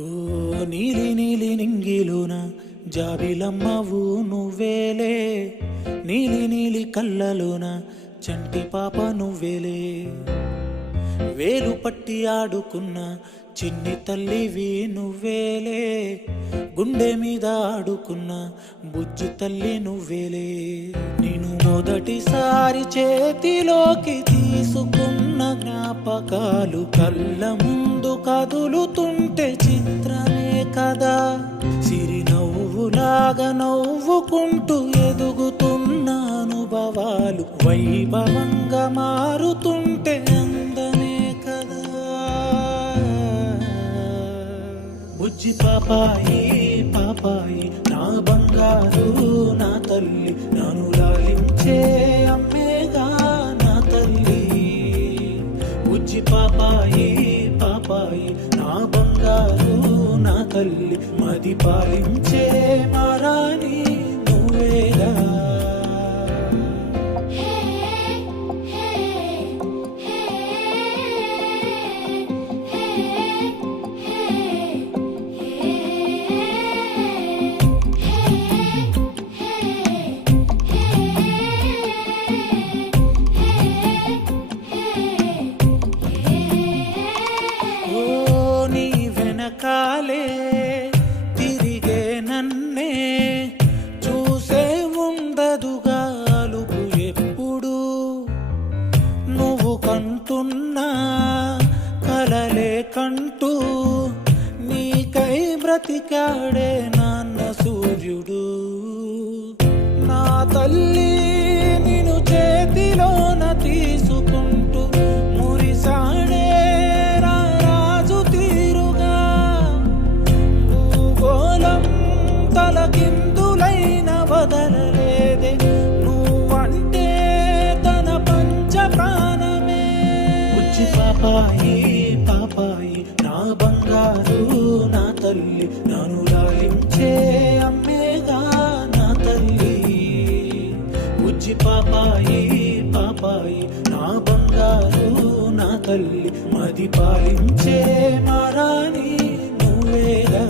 ఓ నీలి నీలి నింగిలోన జాబిలమ్మవు నువ్వేలే, నీలి నీలి కళ్ళలోన చంటి పాప నువ్వేలే. వేలు పట్టి ఆడుకున్న చిన్ని తల్లివి నువ్వేలే, గుండె మీద ఆడుకున్న బుజ్జి తల్లి నువ్వేలే. నేను మొదటిసారి చేతిలోకి తీసుకున్న జ్ఞాపకాలు కళ్ళ ముందు కదులుతుంటే చిత్రమే కదా. సిరి నవ్వులాగా నవ్వుకుంటూ ఎదుగుతున్న అనుభవాలు వైభవంగా మారుతుంటే అందమే కదా. బుజ్జి పాపాయి పాపాయి నా బంగారు నా తల్లి, నన్ను లాలించే అమ్మేగా నా తల్లి. బుజ్జి పాపాయి పాపాయి నా బంగారు నా తల్లి, మది పాలించే మారాణి నువ్వేగా. కాలే తిరిగే నన్నే చూసే ఉండదుగా అలుపు ఎప్పుడు. నువ్వు కంటున్నా కలలే కంటూ నీకై బ్రతికాడే నాన్న సూర్యుడు. నా తల్లి నిన్ను చేతిలోన తీసుకుంటూ మురిసాడే తలకిందులైన వదలలేదే నువ్వంటే తన పంచ ప్రాణమే. బుజ్జి పాపాయి పాపాయి నా బంగారు నా తల్లి, నన్ను లాలించే అమ్మేగా నా తల్లి. బుజ్జి పాపాయి పాపాయి నా బంగారు నా తల్లి, మది పాలించే మారాణి నువ్వేగా.